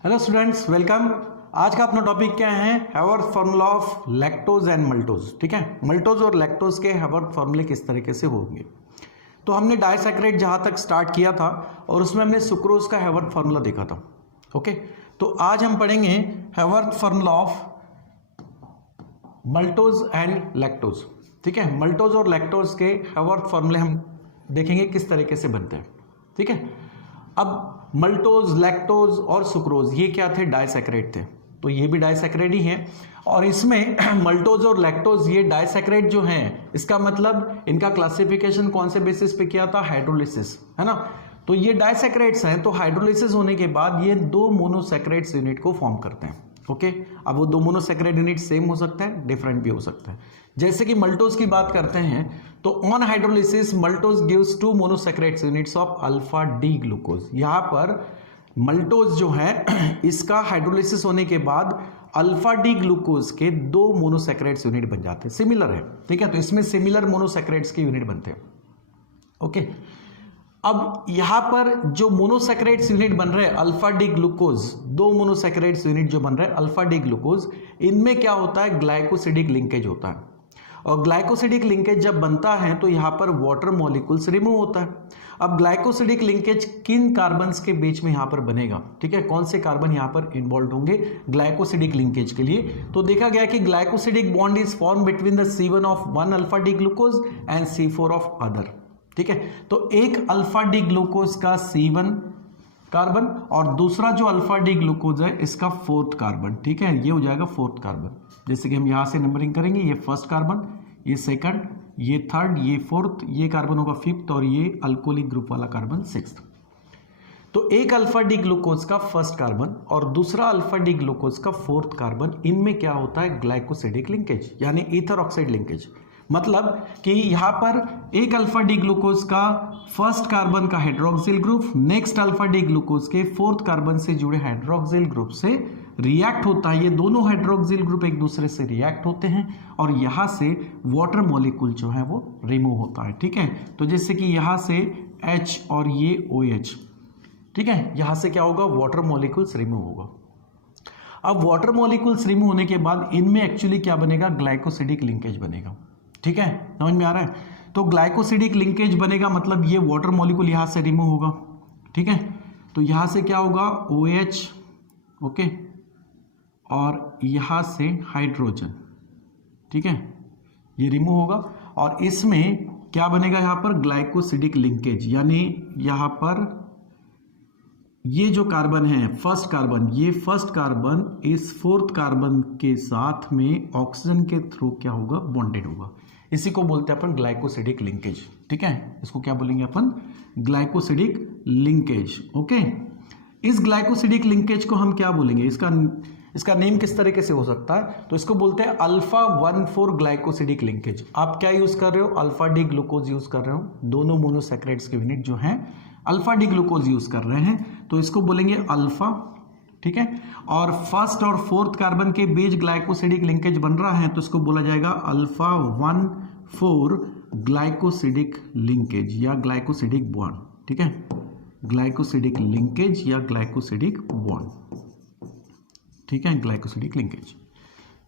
Hello students, welcome. आज का अपना टॉपिक क्या है? Hayworth formula of lactose and maltose. ठीक है, मल्टोज और लैक्टोज के हेवर्थ फार्मूले किस तरीके से होंगे। तो हमने डाइसैकराइड जहाँ तक स्टार्ट किया था और उसमें हमने सुक्रोज का हेवर्थ फार्मूला देखा था। ओके, तो आज हम पढ़ेंगे Hayworth formula of maltose and lactose. ठीक है, मल्टोज और लैक्टोज के हेवर्थ फार्मूले हम देखेंगे किस तरीके से बनते हैं। ठीक है, अब मल्टोज, लैक्टोज और सुक्रोज ये क्या थे? डाइसैकराइड थे। तो ये भी डाइसैकराइड ही है और इसमें मल्टोज और लैक्टोज ये डाइसैकराइड जो हैं, इसका मतलब इनका क्लासिफिकेशन कौन से बेसिस पे किया था? हाइड्रोलिसिस, है ना। तो ये डाइसैकराइड्स हैं, तो हाइड्रोलिसिस होने के बाद ये दो मोनोसैकराइड्स यूनिट को फॉर्म करते हैं। ओके, अब वो दो मोनोसैकराइड यूनिट सेम हो सकता है, डिफरेंट भी हो सकता है। जैसे कि मल्टोज की बात करते हैं तो on hydrolysis maltose gives two monosaccharides units of alpha D glucose. यहां पर मल्टोज जो है इसका हाइड्रोलिसिस होने के बाद अल्फा डी ग्लूकोज के दो मोनोसैकराइड्स यूनिट बन जाते हैं, सिमिलर है। ठीक है, तो इसमें सिमिलर मोनोसैकराइड्स के यूनिट बनते हैं। ओके, अब यहां पर जो मोनोसैकराइड्स यूनिट बन रहे हैं अल्फा डी ग्लूकोज, दो मोनोसैकराइड्स यूनिट जो बन रहे हैं अल्फा डी ग्लूकोज, इनमें क्या होता है? ग्लाइकोसिडिक लिंकेज होता है। और ग्लाइकोसिडिक लिंकेज जब बनता है तो यहां पर वाटर मॉलिक्यूल्स रिमूव होता है। अब ग्लाइकोसिडिक लिंकेज किन कार्बन्स के बीच में यहां पर बनेगा? ठीक है, कौन से कार्बन यहां पर इन्वॉल्व होंगे ग्लाइकोसिडिक लिंकेज के लिए? तो देखा गया कि glycosidic bond is form between the C1 of one alpha D glucose and C4 of other. ठीक है, तो एक अल्फा डी ग्लूकोज का C1 कार्बन और दूसरा जो अल्फा डी ग्लूकोज है इसका फोर्थ कार्बन। ठीक है, ये हो जाएगा फोर्थ कार्बन। जैसे कि हम यहां से नंबरिंग करेंगे, ये फर्स्ट कार्बन, ये सेकंड, ये थर्ड, ये फोर्थ, ये कार्बन होगा फिफ्थ और ये अल्कोहलिक ग्रुप वाला कार्बन सिक्स्थ। तो एक अल्फा डी ग्लूकोज का फर्स्ट कार्बन और दूसरा अल्फा डी ग्लूकोज का फोर्थ कार्बन, इनमें क्या होता है? ग्लाइकोसिडिक लिंकेज यानी ईथर ऑक्साइड लिंकेज। मतलब कि यहां पर एक अल्फा डी ग्लूकोज का फर्स्ट कार्बन का hydroxyl group next alpha D glucose के फोर्थ कार्बन से जुड़े हाइड्रोक्सिल ग्रुप से रिएक्ट होता है। ये दोनों हाइड्रोक्सिल ग्रुप एक दूसरे से रिएक्ट होते हैं और यहां से वाटर मॉलिक्यूल जो है वो रिमूव होता है। ठीक है, तो जैसे कि यहां से H और ये OH, ठीक है, यहां से क्या होगा? वाटर मॉलिक्यूल्स रिमूव होगा। अब वाटर मॉलिक्यूल्स रिमूव होने के बाद इनमें एक्चुअली क्या बनेगा? ग्लाइकोसिडिक लिंकेज बनेगा। ठीक है, समझ में आ रहा है? तो ग्लाइकोसिडिक लिंकेज बनेगा मतलब ये वाटर मॉलिक्यूल यहां से रिमूव होगा। ठीक है, तो यहां से क्या होगा? OH, ओके, और यहां से हाइड्रोजन। ठीक है, ये रिमूव होगा और इसमें क्या बनेगा? यहां पर ग्लाइकोसिडिक लिंकेज, यानी यहां पर ये जो कार्बन है फर्स्ट कार्बन, ये फर्स्ट कार्बन इस फोर्थ कार्बन के साथ में ऑक्सीजन के थ्रू क्या होगा? बॉन्डेड होगा। इसी को बोलते हैं अपन ग्लाइकोसिडिक लिंकेज। ठीक है, इसको क्या बोलेंगे अपन? Glycosidic linkage. ओके, इस ग्लाइकोसिडिक लिंकेज को हम क्या बोलेंगे? इसका नेम किस तरीके से हो सकता है? तो इसको बोलते हैं अल्फा 1,4 ग्लाइकोसिडिक लिंकेज। आप क्या यूज कर रहे हो? अल्फा डी ग्लूकोज यूज कर रहे हो। दोनों मोनोसैकराइड्स के यूनिट जो हैं अल्फा डी ग्लूकोज यूज कर रहे हैं, तो इसको बोलेंगे अल्फा। ठीक है, और फर्स्ट और फोर्थ कार्बन के बीच ग्लाइकोसिडिक लिंकेज बन रहा है तो इसको बोला जाएगा अल्फा 1,4 ग्लाइकोसिडिक लिंकेज या ग्लाइकोसिडिक बॉन्ड। ठीक है, ग्लाइकोसिडिक लिंकेज या ग्लाइकोसिडिक बॉन्ड। ठीक है, ग्लाइकोसिडिक लिंकेज।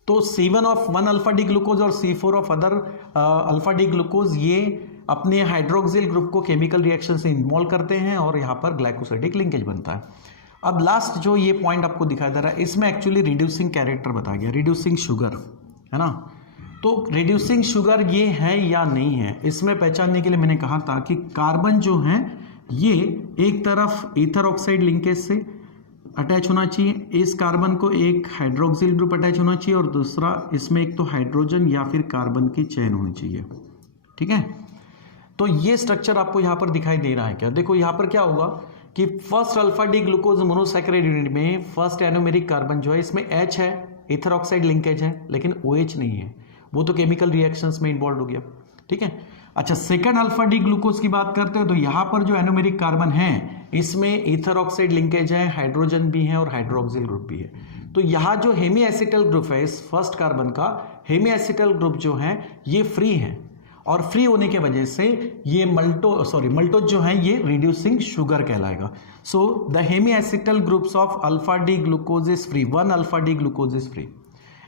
तो C1 of one alpha D glucose और C4 of other alpha D glucose ये अपने हाइड्रोक्सिल ग्रुप को केमिकल रिएक्शन से इन्वॉल्व करते हैं और यहां पर ग्लाइकोसिडिक लिंकेज बनता है। अब लास्ट जो ये पॉइंट आपको दिखाई दे रहा है, इसमें एक्चुअली रिड्यूसिंग कैरेक्टर बताया गया, रिड्यूसिंग शुगर, है ना। तो रिड्यूसिंग शुगर ये है या नहीं है, इसमें पहचानने के लिए मैंने कहा था कि कार्बन जो है ये एक तरफ ईथर ऑक्साइड लिंकेज से अटैच होना चाहिए, इस कार्बन को एक हाइड्रोक्सिल ग्रुप अटैच होना चाहिए और दूसरा इसमें एक तो हाइड्रोजन या फिर कार्बन की चेन होनी चाहिए। ठीक है, तो ये स्ट्रक्चर आपको यहां पर दिखाई दे रहा है क्या? देखो यहां पर क्या होगा कि first alpha D glucose monosaccharide unit में फर्स्ट एनोमेरिक कार्बन जो है इसमें H है, ईथर ऑक्साइड लिंकेज है, लेकिन OH नहीं है, वो तो केमिकल रिएक्शंस में इन्वॉल्व हो गया। ठीक है, अच्छा, सेकंड अल्फा डी ग्लूकोज की बात करते हैं तो यहां पर जो एनोमेरिक कार्बन है इसमें ईथर ऑक्साइड लिंकेज है, हाइड्रोजन भी है और हाइड्रोक्सिल ग्रुप भी है। तो यहां जो हेमी एसिटल ग्रुप है इस फर्स्ट कार्बन का, हेमी एसिटल ग्रुप जो है ये फ्री है और फ्री होने के वजह से ये मल्टोज जो है ये रिड्यूसिंग शुगर कहलाएगा। So the hemiacetal groups of alpha D glucose is free, 1 alpha D glucose is free.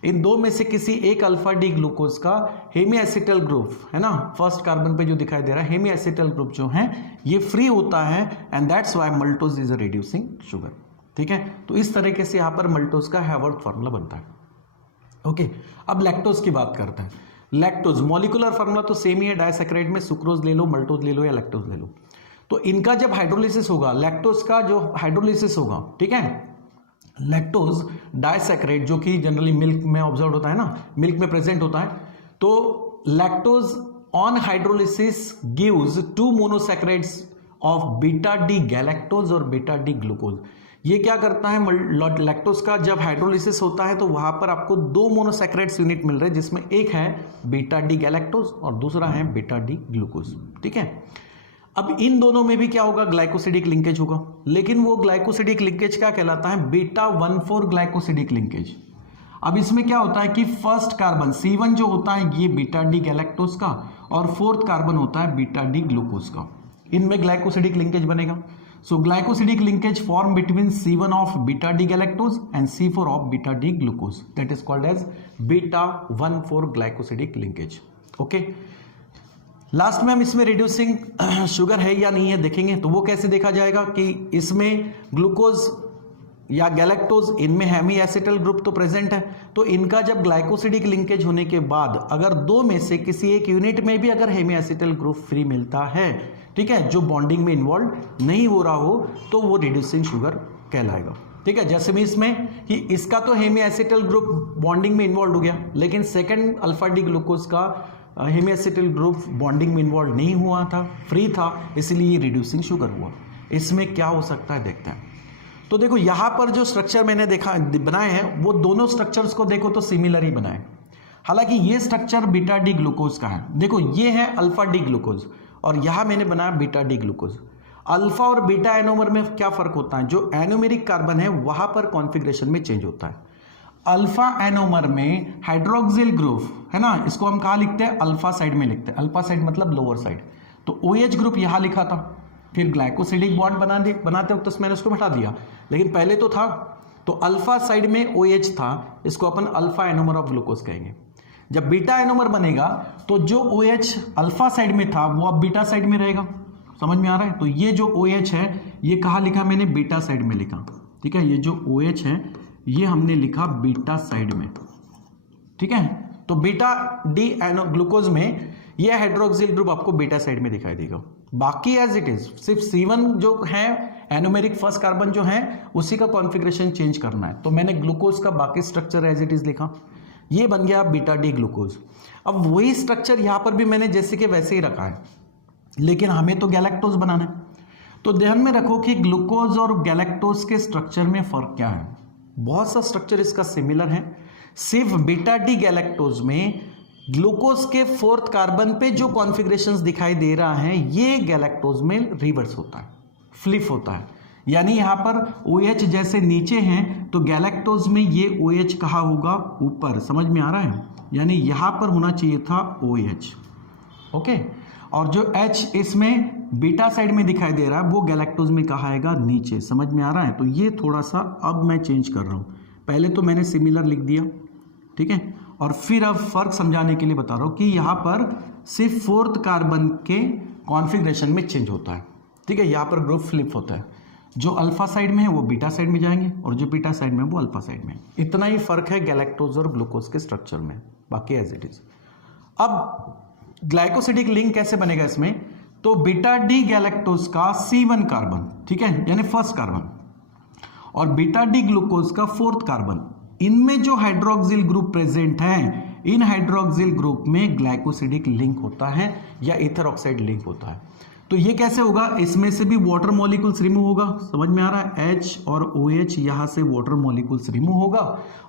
इन दो में से किसी एक अल्फा डी ग्लूकोज का हेमी एसिटल ग्रुप है ना, फर्स्ट कार्बन पे जो दिखाई दे रहा है हेमी एसिटल ग्रुप जो है ये फ्री होता है, and that's why maltose is a reducing sugar. ठीक है, तो इस तरीके से यहां पर मल्टोज का हैवर्थ फार्मूला बनता है। ओके, अब लैक्टोज की बात करते हैं। लैक्टोज मॉलिक्यूलर फार्मूला तो सेम ही है, डाइसैकेराइड में सुक्रोज ले लो, मल्टोज ले लो या लैक्टोज ले लो। तो इनका जब हाइड्रोलिसिस होगा, लैक्टोज का जो हाइड्रोलिसिस होगा, ठीक है, लैक्टोज डाइसैकेराइड जो कि जनरली मिल्क में ऑब्जर्व होता है ना, मिल्क में प्रेजेंट होता है, तो lactose on hydrolysis gives 2 monosaccharides of beta D galactose और बीटा डी ग्लूकोज। ये क्या करता है, लैक्टोज का जब हाइड्रोलिसिस होता है तो वहां पर आपको 2 मोनोसैकेराइड्स यूनिट मिल रहे हैं, जिसमें एक है बीटा डी गैलेक्टोज और दूसरा है बीटा डी ग्लूकोज। ठीक है, अब इन दोनों में भी क्या होगा, ग्लाइकोसिडिक लिंकेज होगा, लेकिन वो ग्लाइकोसिडिक लिंकेज क्या कहलाता है, बीटा 1,4 ग्लाइकोसिडिक लिंकेज। अब इसमें क्या होता है कि फर्स्ट कार्बन C1 जो होता है ये बीटा डी गैलेक्टोज का, और फोर्थ कार्बन होता है बीटा डी ग्लूकोज का, इनमें ग्लाइकोसिडिक लिंकेज बनेगा। सो glycosidic linkage form between C1 of beta D galactose and C4 of beta D glucose, that is called as beta 1,4 glycosidic linkage. Okay, last में हम इसमें reducing sugar है या नहीं है देखेंगे। तो वो कैसे देखा जाएगा कि इसमें ग्लूकोज या गैलेक्टोज, इनमें हेमी एसिटल ग्रुप तो प्रेजेंट है, तो इनका जब ग्लाइकोसिडिक लिंकेज होने के बाद अगर दो में से किसी एक यूनिट में भी अगर हेमी एसिटल ग्रुप फ्री मिलता है, ठीक है, जो बॉन्डिंग में इन्वॉल्व नहीं हो रहा हो, तो वो रिड्यूसिंग शुगर कहलाएगा। ठीक है, जैसे भी इसमें कि इसका तो हेमी एसिटल ग्रुप बॉन्डिंग में इन्वॉल्व हो गया, लेकिन सेकेंड अल्फा डी ग्लूकोज का हेमी एसिटल ग्रुप बॉन्डिंग में इन्वॉल्व नहीं हुआ था, फ्री था, इसलिए ये रिड्यूसिंग शुगर हुआ। इसमें क्या हो सकता है देखते हैं। तो देखो यहां पर जो स्ट्रक्चर मैंने बनाए हैं वो दोनों स्ट्रक्चर्स को देखो तो सिमिलर ही बनाए। हालांकि ये स्ट्रक्चर बीटा डी ग्लूकोज का है, देखो ये है अल्फा डी ग्लूकोज और यहां मैंने बनाया बीटा डी ग्लूकोज। अल्फा और बीटा एनोमर में क्या फर्क होता है, जो एनोमेरिक कार्बन है वहां पर कॉन्फ़िगरेशन में चेंज होता है। अल्फा एनोमर में हाइड्रोक्सिल ग्रुप है ना, इसको हम कहाँ लिखते हैं, अल्फा साइड में लिखते हैं। अल्फा साइड मतलब लोअर साइड, तो OH ग्रुप यहां लिखा था, फिर ग्लाइकोसिडिक बॉन्ड बनाते वक्त तो मैंने उसको हटा दिया, लेकिन पहले तो था, तो अल्फा साइड में OH था, इसको अपन अल्फा एनोमर ऑफ ग्लूकोज कहेंगे। जब बीटा एनोमर बनेगा तो जो OH अल्फा साइड में था वो अब बीटा साइड में रहेगा। समझ में आ रहा है, तो ये जो OH है ये कहाँ लिखा मैंने, बीटा साइड में लिखा। ठीक है, ये जो OH है ये हमने लिखा बीटा साइड में। ठीक है, तो बीटा डी ग्लूकोज में ये हाइड्रोक्सिल ग्रुप आपको बीटा साइड में दिखाई देगा, बाकी एज इट इज, सिर्फ C1 जो है एनोमेरिक फर्स्ट कार्बन जो है उसी का कॉन्फ़िगरेशन चेंज करना है। तो मैंने ग्लूकोज का बाकी स्ट्रक्चर एज इट इज लिखा, ये बन गया बीटा डी ग्लूकोज। अब वही स्ट्रक्चर यहां पर भी मैंने जैसे कि वैसे ही रखा है, लेकिन हमें तो गैलेक्टोज बनाना है। तो ध्यान में रखो कि ग्लूकोज और गैलेक्टोज के स्ट्रक्चर में फर्क क्या है। बहुत सा स्ट्रक्चर इसका सिमिलर है, सिर्फ बीटा डी गैलेक्टोज में ग्लूकोज के फोर्थ कार्बन पे जो कॉन्फ़िगरेशंस दिखाई दे रहा है ये गैलेक्टोज में रिवर्स होता है, फ्लिप होता है। यानी यहां पर OH जैसे नीचे हैं तो गैलेक्टोज में ये OH कहाँ होगा, ऊपर। समझ में आ रहा है, यानी यहां पर होना चाहिए था OH। ओके, और जो H इसमें बीटा साइड में दिखाई दे रहा है वो गैलेक्टोज में कहाँ आएगा, नीचे। समझ में आ रहा है, तो ये थोड़ा सा अब मैं चेंज कर रहा हूं, पहले तो मैंने सिमिलर लिख दिया, ठीक है, और फिर अब फर्क समझाने के लिए बता रहा हूं कि यहां पर सिर्फ फोर्थ कार्बन के कॉन्फ़िगरेशन में चेंज होता है। ठीक है, यहां पर ग्रुप फ्लिप होता है, जो अल्फा साइड में है वो बीटा साइड में जाएंगे और जो बीटा साइड में वो अल्फा साइड में। इतना ही फर्क है गैलेक्टोज और ग्लूकोज के स्ट्रक्चर में, बाकी एज इट इज। अब ग्लाइकोसिडिक लिंक कैसे बनेगा इसमें, तो बीटा डी गैलेक्टोज का C1 कार्बन, ठीक है, यानी फर्स्ट कार्बन, और बीटा डी ग्लूकोज का फोर्थ कार्बन, इनमें जो हाइड्रोक्सिल ग्रुप प्रेजेंट है, इन हाइड्रोक्सिल ग्रुप में ग्लाइकोसिडिक लिंक होता है या ईथर ऑक्साइड लिंक होता है। तो ये कैसे होगा, इसमें से भी वाटर मॉलिक्यूल्स रिमूव होगा। समझ में आ रहा है, H और OH यहां से वाटर मॉलिक्यूल्स रिमूव होगा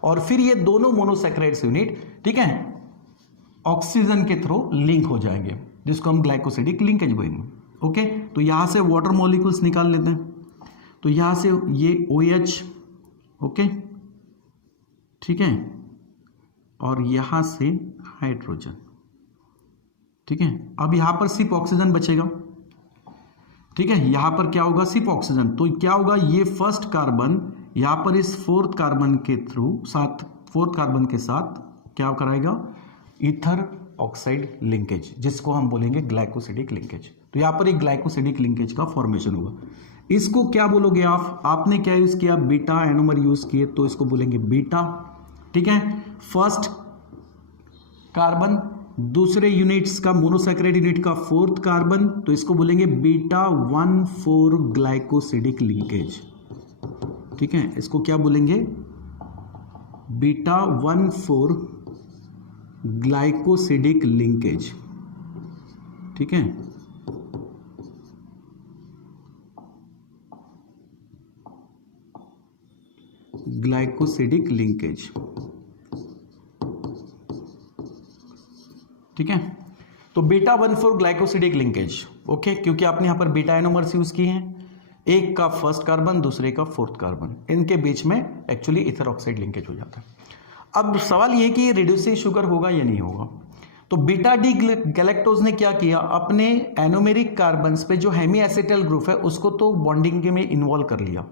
और फिर ये दोनों मोनोसैकेराइड्स यूनिट, ठीक है, ऑक्सीजन के थ्रू लिंक हो जाएंगे, जिसको हम ग्लाइकोसिडिक लिंकेज बोलेंगे। ओके, तो यहां से वाटर मॉलिक्यूल्स निकाल लेते हैं, तो यहां से ये OH, ओके, ठीक है, और यहां से हाइड्रोजन। ठीक है। अब यहां पर सिर्फ ऑक्सीजन बचेगा, ठीक है। यहां पर क्या होगा, सिर्फ ऑक्सीजन। तो क्या होगा, ये फर्स्ट कार्बन यहां पर इस फोर्थ कार्बन के साथ क्या कराएगा, ईथर ऑक्साइड लिंकेज, जिसको हम बोलेंगे ग्लाइकोसिडिक लिंकेज। तो यहां पर एक ग्लाइकोसिडिक लिंकेज का फॉर्मेशन होगा। इसको क्या बोलोगे आप, आपने क्या यूज किया, बीटा एनोमर यूज किए, तो इसको बोलेंगे बीटा, ठीक है। फर्स्ट कार्बन दूसरे यूनिट्स का, मोनोसैकेराइड यूनिट का फोर्थ कार्बन, तो इसको बोलेंगे बीटा 1,4 ग्लाइकोसिडिक लिंकेज, ठीक है। इसको क्या बोलेंगे, बीटा 1,4 ग्लाइकोसिडिक लिंकेज, ठीक है। ग्लाइकोसिडिक लिंकेज, ठीक है। तो बीटा 1,4 ग्लाइकोसिडिक लिंकेज, ओके, क्योंकि आपने यहां पर बीटा एनोमर्स यूज किए हैं, एक का फर्स्ट कार्बन दूसरे का फोर्थ कार्बन, इनके बीच में एक्चुअली ईथर ऑक्साइड लिंकेज हो जाता है। अब सवाल ये कि रिड्यूसिंग शुगर होगा या नहीं होगा। तो बीटा डी गैलेक्टोज ने क्या किया, अपने एनोमेरिक कार्बन्स पे जो हेमी एसिटल ग्रुप है उसको तो बॉन्डिंग में इन्वॉल्व कर लिया,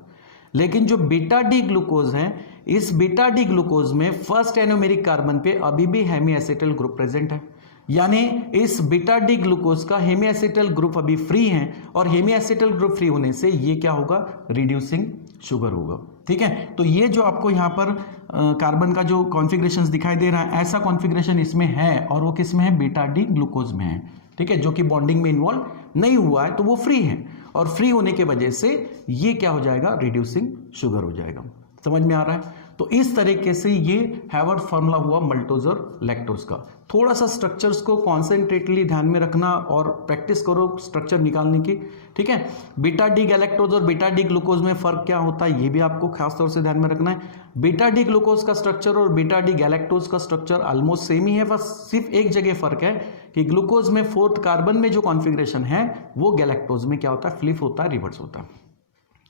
लेकिन जो बीटा डी ग्लूकोज है, इस बीटा डी ग्लूकोज में फर्स्ट एनोमेरिक कार्बन पे अभी भी हेमी एसिटल ग्रुप प्रेजेंट है, यानी इस बीटा डी ग्लूकोज का हेमी एसिटल ग्रुप अभी फ्री है, और हेमी एसिटल ग्रुप फ्री होने से ये क्या होगा, रिड्यूसिंग शुगर होगा, ठीक है। तो ये जो आपको यहाँ पर कार्बन का जो कॉन्फ़िगरेशंस दिखाई दे रहा है, ऐसा कॉन्फ़िगरेशन इसमें है, और वो किस में है, बीटा डी ग्लूकोज में है, ठीक है, जो कि बॉन्डिंग में इन्वॉल्व नहीं हुआ है, तो वो फ्री है, और फ्री होने के वजह से ये क्या हो जाएगा, रिड्यूसिंग शुगर हो जाएगा। समझ में आ रहा है। तो इस तरीके से ये हैवर्ड फॉर्मूला हुआ मल्टोज और लैक्टोज का। थोड़ा सा स्ट्रक्चर्स को कॉन्सेंट्रेटली ध्यान में रखना और प्रैक्टिस करो स्ट्रक्चर निकालने की, ठीक है। बीटा डी गैलेक्टोज और बीटा डी ग्लूकोज में फर्क क्या होता है, ये भी आपको खास तौर से ध्यान में रखना है। बीटा डी ग्लूकोज का स्ट्रक्चर और बीटा डी गैलेक्टोज का स्ट्रक्चर ऑलमोस्ट सेम ही है, बस सिर्फ एक जगह फर्क है कि ग्लूकोज में फोर्थ कार्बन में जो कॉन्फ़िगरेशन है वो गैलेक्टोज में क्या होता है, फ्लिप होता है, रिवर्स होता है,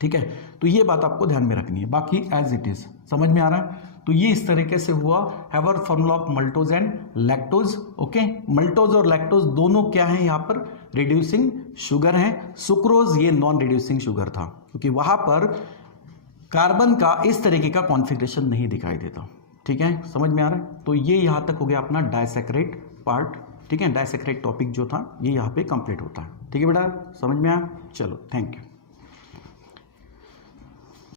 ठीक है। तो ये बात आपको ध्यान में रखनी है, बाकी एज इट इज समझ में आ रहा है। तो ये इस तरीके से हुआ Howard formula of maltose and lactose, okay. Maltose और लैक्टोज दोनों क्या है, यहाँ पर रिड्यूसिंग शुगर है। सुक्रोज ये नॉन रिड्यूसिंग शुगर था, क्योंकि वहां पर कार्बन का इस तरीके का कॉन्फ़िगरेशन नहीं दिखाई देता, ठीक है। समझ में आ रहा है। तो ये यहाँ तक हो गया अपना डाइसैकेराइड पार्ट, ठीक है। डाइसैकेराइड टॉपिक जो था ये यहाँ पे कंप्लीट होता है, ठीक है बेटा, समझ में आया। चलो, थैंक यू।